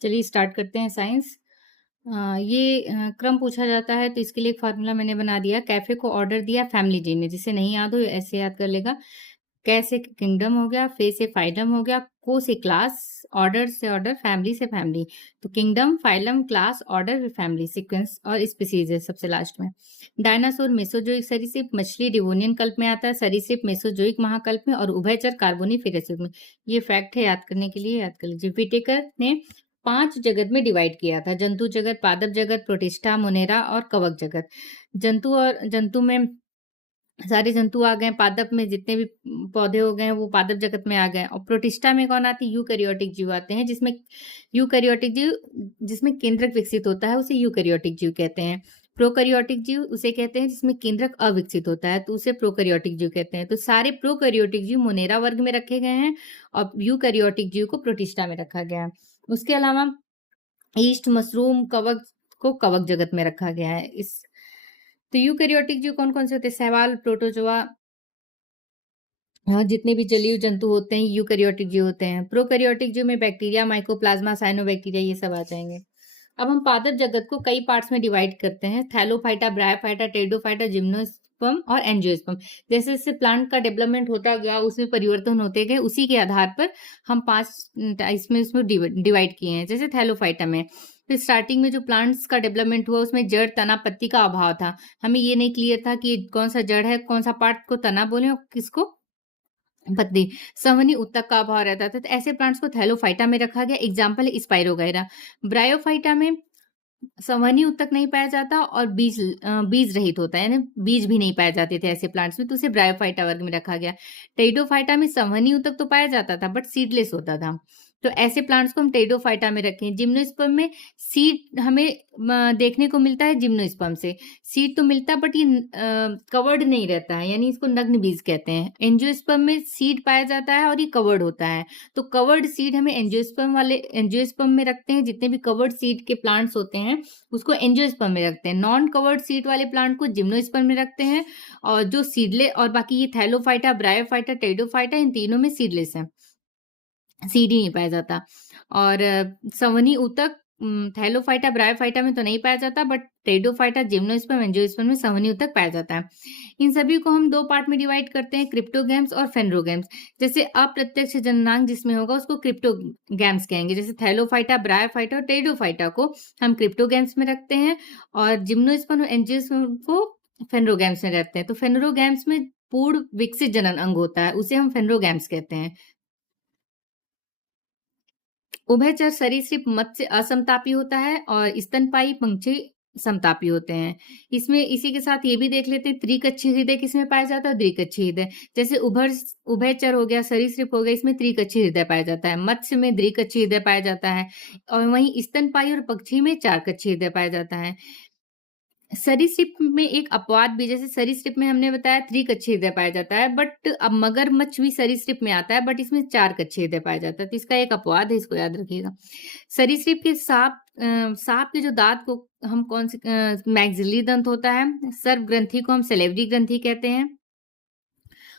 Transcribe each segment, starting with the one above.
चलिए स्टार्ट करते हैं साइंस। क्रम पूछा जाता है तो इसके लिए एक फार्मूला मैंने बना दिया। कैफे को ऑर्डर दिया फैमिली जी ने, जिसे नहीं याद हो ऐसे याद कर लेगा। कै से किंगडम हो गया, फे से फाइलम हो गया, को से क्लास, ऑर्डर से ऑर्डर, फैमिली से फैमिली। तो kingdom, phylum, class, order, family, sequence और स्पीसीज है सबसे लास्ट में। डायनासोर मेसोजोइक सरीसृप, मछली डिवोनियन कल्प में आता है, सरीसृप मेसोजोइक महाकल्प में और उभयचर कार्बोनिफेरस युग में। ये फैक्ट है, याद करने के लिए याद कर लीजिए। विटेकर ने 5 जगत में डिवाइड किया था: जंतु जगत, पादप जगत, प्रोटिस्टा, मोनेरा और कवक जगत। जंतु में सारे जंतु आ गए, पादप में जितने भी पौधे हो गए वो पादप जगत में आ गए, और प्रोटिस्टा में कौन आती है? यूकैरियोटिक जीव आते हैं, जिसमें केंद्रक विकसित होता है, उसे यूकैरियोटिक जीव कहते हैं। प्रोकैरियोटिक जीव उसे कहते हैं जिसमें केंद्रक अविकसित होता है, तो उसे प्रोकैरियोटिक जीव कहते हैं। तो सारे प्रोकैरियोटिक जीव मोनेरा वर्ग में रखे गए हैं और यूकैरियोटिक जीव को प्रोटिस्टा में रखा गया है। उसके अलावा ईस्ट, मशरूम, कवक को कवक जगत में रखा गया है। तो यूकैरियोटिक जीव कौन कौन से होते हैं? शैवाल, प्रोटोजोआ, जितने भी जलीय जंतु होते हैं यूकैरियोटिक जीव होते हैं। प्रोकैरियोटिक जीव में बैक्टीरिया, माइकोप्लाज्मा, साइनोबैक्टीरिया ये सब आ जाएंगे। अब हम पादप जगत को कई पार्ट्स में डिवाइड करते हैं: थैलोफाइटा, ब्रायोफाइटा, टेरिडोफाइटा, जिम्नोस्पर्म और एंजियोस्पर्म। जैसे जैसे प्लांट का डेवलपमेंट होता गया, उसमें परिवर्तन होते गए, उसी के आधार पर हम 5 इसमें डिवाइड किए हैं। जैसे थैलोफाइटा में तो स्टार्टिंग में जो प्लांट्स का डेवलपमेंट हुआ उसमें जड़, तना, पत्ती का अभाव था। हमें ये नहीं क्लियर था कि कौन सा जड़ है, कौन सा पार्ट को तना बोले और किसको पत्ती। संवहनी ऊतक का अभाव रहता था, तो ऐसे प्लांट्स को थैलोफाइटा में रखा गया। एग्जाम्पल है स्पाइरोगाइरा। ब्रायोफाइटा में संवहनी ऊतक नहीं पाया जाता और बीज रहित होता है, यानी बीज भी नहीं पाए जाते थे ऐसे प्लांट्स में, तो उसे ब्रायोफाइटा वर्ग में रखा गया। टेरिडोफाइटा में संवहनी ऊतक तो पाया जाता था बट सीडलेस होता था, तो ऐसे प्लांट्स को हम टेरिडोफाइटा में रखें। जिम्नोस्पर्म में सीड हमें देखने को मिलता है। जिम्नोस्पर्म से सीड तो मिलता है बट ये कवर्ड नहीं रहता है, यानी इसको नग्न बीज कहते हैं। एंजियोस्पर्म में सीड पाया जाता है और ये कवर्ड होता है, तो कवर्ड सीड हमें एंजियोस्पर्म में रखते हैं। जितने भी कवर्ड सीड के प्लांट्स होते हैं उसको एंजियोस्पर्म में रखते हैं। नॉन कवर्ड सीड वाले प्लांट को जिम्नोस्पर्म में रखते हैं, और जो सीडले और बाकी ये थैलोफाइटा, ब्रायोफाइटा, टेरिडोफाइटा, इन तीनों में सीडलेस है, सीड ही नहीं पाया जाता। और संवहनी ऊतक थैलोफाइटा, ब्रायोफाइटा में तो नहीं पाया जाता बट टेरिडोफाइटा, जिम्नोस्पर्म, एंजियोस्पर्म में संवहनी ऊतक पाया जाता है। इन सभी को हम 2 पार्ट में डिवाइड करते हैं: क्रिप्टोगैम्स और फेनरोगैम्स। जैसे अप्रत्यक्ष जननांग जिसमें होगा उसको क्रिप्टोगैम्स कहेंगे। जैसे थैलोफाइटा, ब्रायोफाइटा और टेरिडोफाइटा को हम क्रिप्टोगैम्स में रखते हैं और जिम्नोस्पर्म और एंजियोस्पर्म को फेनरोगैम्स में रखते हैं। तो फेनरोगैम्स में पूर्ण विकसित जनन अंग होता है, उसे हम फेनरोगैम्स कहते हैं। उभयचर सरीसृप मत्स्य असमतापी होता है और स्तनपायी पंछी समतापी होते हैं। इसमें इसी के साथ ये भी देख लेते हैं त्रिकच्छी हृदय किसमें पाया जाता है? द्विकच्छी हृदय। जैसे उभयचर हो गया, सरीसृप हो गया, इसमें त्रिकच्छी हृदय पाया जाता है। मत्स्य में द्विकच्छी हृदय पाया जाता है और वहीं स्तनपायी और पक्षी में 4 कच्छी हृदय पाया जाता है। सरीसृप में एक अपवाद भी, जैसे सरीसृप में हमने बताया त्रिकच्छी हृदय पाया जाता है, बट अब मगरमच्छ भी सरीसृप में आता है बट इसमें 4 कच्छी हृदय पाया जाता है, तो इसका एक अपवाद है, इसको याद रखिएगा। सरीसृप के सांप के जो दांत को हम कौन से मैक्सिलरी दंत होता है, सर्व ग्रंथि को हम सलेवरी ग्रंथि कहते हैं।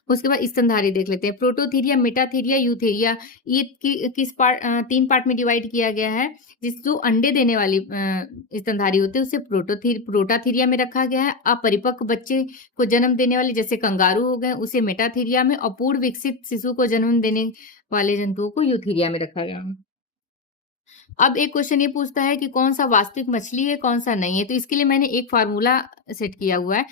उसके बाद स्तनधारी देख लेते हैं: प्रोटोथीरिया, मेटाथीरिया, यूथेरिया। ये किस 3 पार्ट में डिवाइड किया गया है। जो अंडे देने वाली स्तनधारी होते हैं उसे प्रोटाथीरिया में रखा गया है। अपरिपक्व बच्चे को जन्म देने वाले जैसे कंगारू हो गए उसे मेटाथीरिया में, और पूर्ण विकसित शिशु को जन्म देने वाले जंतुओं को यूथीरिया में रखा गया है। अब एक क्वेश्चन ये पूछता है कि कौन सा वास्तविक मछली है, कौन सा नहीं है, तो इसके लिए मैंने एक फार्मूला सेट किया हुआ है।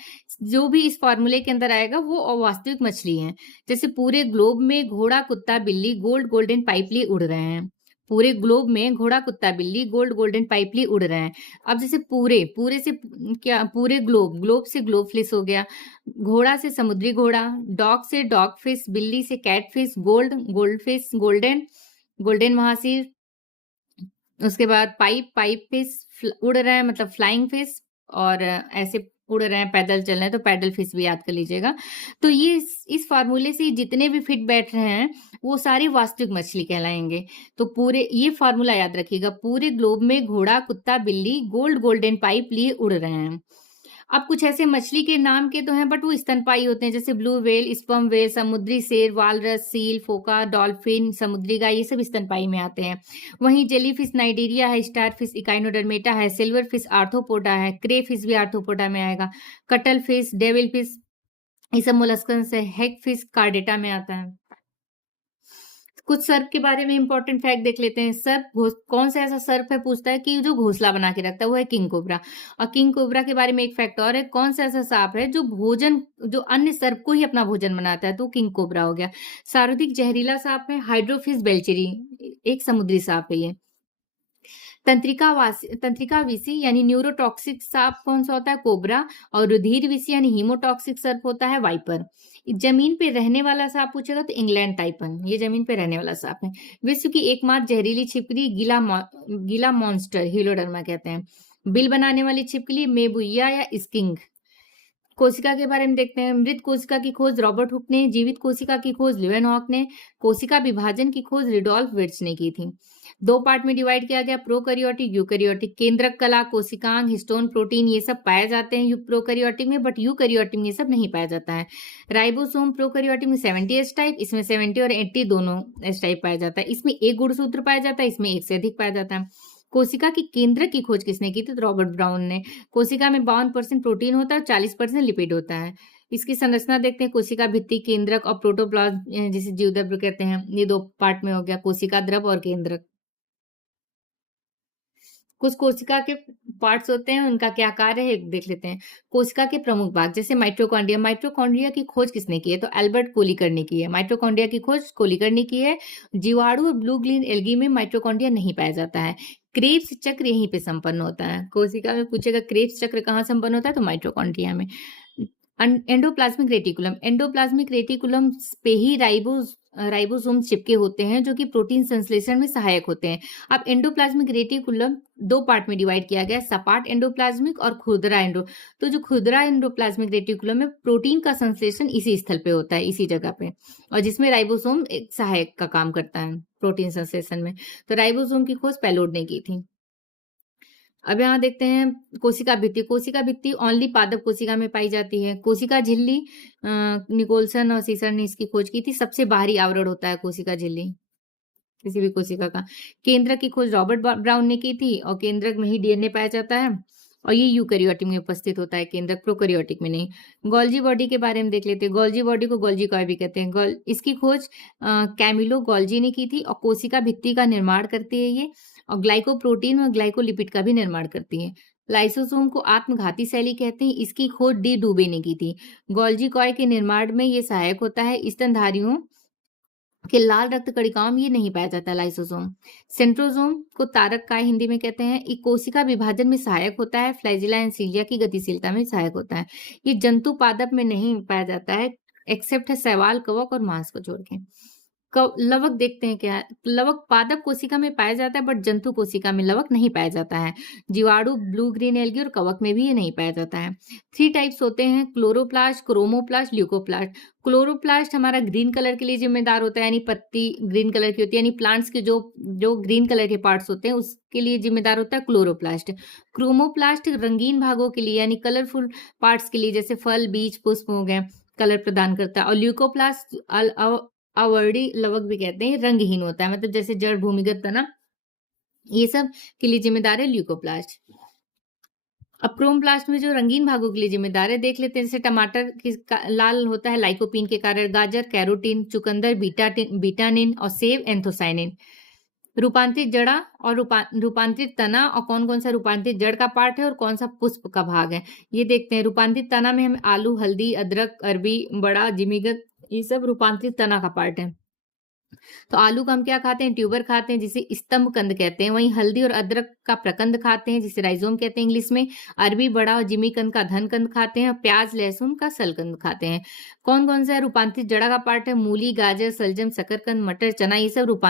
जो भी इस फार्मूले के अंदर आएगा वो वास्तविक मछली है। जैसे पूरे ग्लोब में घोड़ा, कुत्ता, बिल्ली गोल्डन पाइपली उड़ रहे हैं। पूरे ग्लोब में घोड़ा, कुत्ता, बिल्ली गोल्डन पाइपली उड़ रहे हैं। अब जैसे पूरे से क्या, पूरे ग्लोब से ग्लोब फिश हो गया, घोड़ा से समुद्री घोड़ा, डॉग से डॉग फिश, बिल्ली से cat fish, gold fish, golden mahseer. उसके बाद पाइप फिश उड़ रहे हैं, मतलब फ्लाइंग फिश, और ऐसे उड़ रहे हैं, पैदल चल रहे हैं, तो पैडल फिश भी याद कर लीजिएगा। तो ये इस फार्मूले से जितने भी फिट बैठ रहे हैं वो सारी वास्तविक मछली कहलाएंगे। तो पूरे ये फार्मूला याद रखिएगा: पूरे ग्लोब में घोड़ा, कुत्ता, बिल्ली गोल्डन पाइप लिए उड़ रहे हैं। अब कुछ ऐसे मछली के नाम के तो हैं बट वो स्तनपायी होते हैं, जैसे ब्लू व्हेल, स्पर्म व्हेल, समुद्री शेर, वालरस, सील, फोका, डॉल्फिन, समुद्री गाय, ये सब स्तनपायी में आते हैं। वहीं जेलीफिश नाइजीरिया है, स्टारफिश इकाइनोडर्मेटा है, सिल्वर फिश आर्थ्रोपोडा है, क्रे फिश भी आर्थ्रोपोडा में आएगा, कटल फिश, डेविल फिश, ये सब मोलस्कन्स है, हेग फिश कार्डेटा में आता है। कुछ सर्प के बारे में इंपॉर्टेंट फैक्ट देख लेते हैं। सर्प कौन सा ऐसा सर्प है पूछता है कि जो घोंसला बना के रखता है, वो है किंग कोबरा। और किंग कोबरा के बारे में एक फैक्ट और है, कौन सा ऐसा सांप है जो अन्य सर्प को ही अपना भोजन बनाता है, तो किंग कोबरा हो गया। सर्वाधिक जहरीला सांप है हाइड्रोफिस बेल्चेरी, एक समुद्री सांप है ये। तंत्रिका विषी यानी न्यूरोटॉक्सिक सांप कौन सा होता है, कोबरा। और रुधिर विषी यानी हीमोटॉक्सिक सर्प होता है, वाइपर। जमीन पे रहने वाला सांप पूछेगा तो इंग्लैंड टाइपन, ये जमीन पे रहने वाला सांप है। विश्व की एकमात्र जहरीली छिपकली गीला मॉन्स्टर हीलोडर्मा कहते हैं। बिल बनाने वाली छिपकली मेबुइया या स्किंग। कोशिका के बारे में देखते हैं। मृत कोशिका की खोज रॉबर्ट हुक ने, जीवित कोशिका की खोज लिवेनहॉक ने, कोशिका विभाजन की खोज रिडोल्फ विर्ट्ज ने की थी। 2 पार्ट में डिवाइड किया गया, प्रोकैरियोटिक यूकैरियोटिक। केंद्रक कला, कोशिकांग, हिस्टोन प्रोटीन ये सब पाए जाते हैं प्रोकैरियोटिक में, बट यूकैरियोटिक में ये सब नहीं पाया जाता है। राइबोसोम प्रोकैरियोटिक में 70 एस टाइप, इसमें 70 और 80 दोनों एस टाइप पाया जाता है। इसमें एक गुणसूत्र पाया जाता है, इसमें एक से अधिक पाया जाता है। कोशिका की केंद्रक की खोज किसने की थी, तो रॉबर्ट ब्राउन ने। कोशिका में 52% प्रोटीन होता है और 40% लिपिड होता है। इसकी संरचना देखते हैं, कोशिका भित्ति, केंद्रक और प्रोटोप्लाज्म जिसे जीवद्रव्य कहते हैं। ये 2 पार्ट में हो गया, कोशिका द्रव और केंद्रक। कुछ कोशिका के पार्ट्स होते हैं, उनका क्या कार्य है देख लेते हैं। कोशिका के प्रमुख भाग, जैसे माइटोकॉन्ड्रिया। माइटोकॉन्ड्रिया की खोज किसने की है, तो एल्बर्ट कोलिकर ने की है। माइटोकॉन्ड्रिया की खोज कोलिकर ने की है। जीवाणु और ब्लू ग्रीन एल्गी में माइटोकॉन्ड्रिया नहीं पाया जाता है। क्रेब्स चक्र यहीं पे संपन्न होता है। कोशिका में पूछेगा क्रेब्स चक्र कहाँ संपन्न होता है, तो माइटोकॉन्ड्रिया में। Endoplasmic reticulum. एंडोप्लाज्मिक रेटिकुलम पे ही राइबोसोम चिपके होते हैं, जो कि प्रोटीन संश्लेषण में सहायक होते हैं। अब एंडोप्लाज्मिक रेटिकुलम 2 पार्ट में डिवाइड किया गया, सपाट एंडोप्लाज्मिक और खुरदरा तो जो खुरदरा एंडोप्लाज्मिक रेटिकुलम में प्रोटीन का संश्लेषण इसी स्थल पे होता है, इसी जगह पे, और जिसमें राइबोसोम एक सहायक का काम करता है प्रोटीन संश्लेषण में। तो राइबोसोम की खोज पैलोड ने की थी। अब यहाँ देखते हैं कोशिका भित्ति। कोशिका भित्ति ओनली पादप कोशिका में पाई जाती है। कोशिका झिल्ली निकोलसन और सीसर ने इसकी खोज की थी। सबसे बाहरी आवरण होता है कोशिका झिल्ली किसी भी कोशिका का। केंद्रक की खोज रॉबर्ट ब्राउन ने की थी, और केंद्रक में ही डीएनए पाया जाता है, और ये यूकैरियोटिक में उपस्थित होता है केंद्रक, प्रोकैरियोटिक में नहीं। गोल्जी बॉडी के बारे में देख लेते हैं। गोल्जी बॉडी को गोल्जी कॉय भी कहते हैं। इसकी खोज कैमिलो गोल्जी ने की थी, और कोशिका भित्ति का निर्माण करती है ये, और ग्लाइकोप्रोटीन और ग्लाइकोलिपिड का भी निर्माण करती है। लाइसोसोम को आत्मघाती शैली कहते हैं, इसकी खोज डी डूबे ने की थी। गोल्जी कॉय के निर्माण में ये सहायक होता है। स्तनधारियों के लाल रक्त कणिकाओं में ये नहीं पाया जाता लाइसोसोम। सेंट्रोसोम को तारक काय हिंदी में कहते हैं। ये कोशिका विभाजन में सहायक होता है। फ्लैजिला एंड सीलिया की गतिशीलता में सहायक होता है। ये जंतु पादप में नहीं पाया जाता है, एक्सेप्ट है शैवाल, कवक और मांस को छोड़ के। लवक देखते हैं क्या। लवक पादप कोशिका में पाया जाता है, बट जंतु कोशिका में लवक नहीं पाया जाता है। जीवाणु, ब्लू ग्रीन एल्गी और कवक में भी ये नहीं पाया जाता है। 3 टाइप्स होते हैं, क्लोरोप्लास्ट, क्रोमोप्लास्ट, ल्यूकोप्लास्ट। क्लोरोप्लास्ट हमारा ग्रीन कलर के लिए जिम्मेदार होता है, यानी पत्ती ग्रीन कलर की होती है, यानी प्लांट्स के जो ग्रीन कलर के पार्ट्स होते हैं उसके लिए जिम्मेदार होता है क्लोरोप्लास्ट। क्रोमोप्लास्ट रंगीन भागों के लिए, यानी कलरफुल पार्ट्स के लिए, जैसे फल, बीज, पुष्प हो गए, कलर प्रदान करता है। और ल्यूकोप्लास्ट अवर्डी लवक भी कहते हैं, रंगहीन होता है, मतलब जैसे जड़, भूमिगत तना, ये सब के लिए जिम्मेदार है ल्यूकोप्लास्ट। अब क्रोमप्लास्ट में जो रंगीन भागों के लिए जिम्मेदार है देख लेते हैं। जैसे टमाटर लाल होता है लाइकोपीन के कारण, गाजर कैरोटीन, चुकंदर बीटानिन और सेब एंथोसाइनिन। रूपांतरित जड़ा और रूपांतरित तना, और कौन कौन सा रूपांतरित जड़ का पार्ट है और कौन सा पुष्प का भाग है ये देखते हैं। रूपांतरित तना में हमें आलू, हल्दी, अदरक, अरबी, बड़ा, जिमीगत, ये सब रूपांतरित तना का पार्ट है। तो आलू का हम क्या खाते हैं, ट्यूबर खाते हैं जिसे स्तंभ कंद कहते हैं। वहीं हल्दी और अदरक का प्रकंद खाते हैं जिसे राइजोम कहते हैं इंग्लिश में। अरबी, बड़ा और जिमी कंद का धन कंद खाते हैं, और प्याज, लहसुन का सलकंद खाते हैं। कौन कौन सा रूपांतरित जड़ा का पार्ट है, मूली, गाजर, सलजम, शकरकंद, मटर, चना, ये सब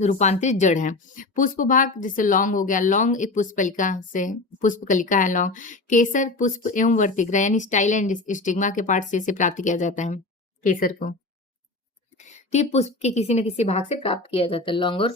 रूपांतरित जड़ है। पुष्प भाग जैसे लौंग हो गया, लौंग एक पुष्पकलिका है लौंग। केसर पुष्प एवं वर्तिग्रा यानी स्टाइल एंड स्टिग्मा के पार्ट से इसे प्राप्त किया जाता है केसर को। तो ये पुष्प के किसी न किसी भाग से प्राप्त किया जाता है लौंग और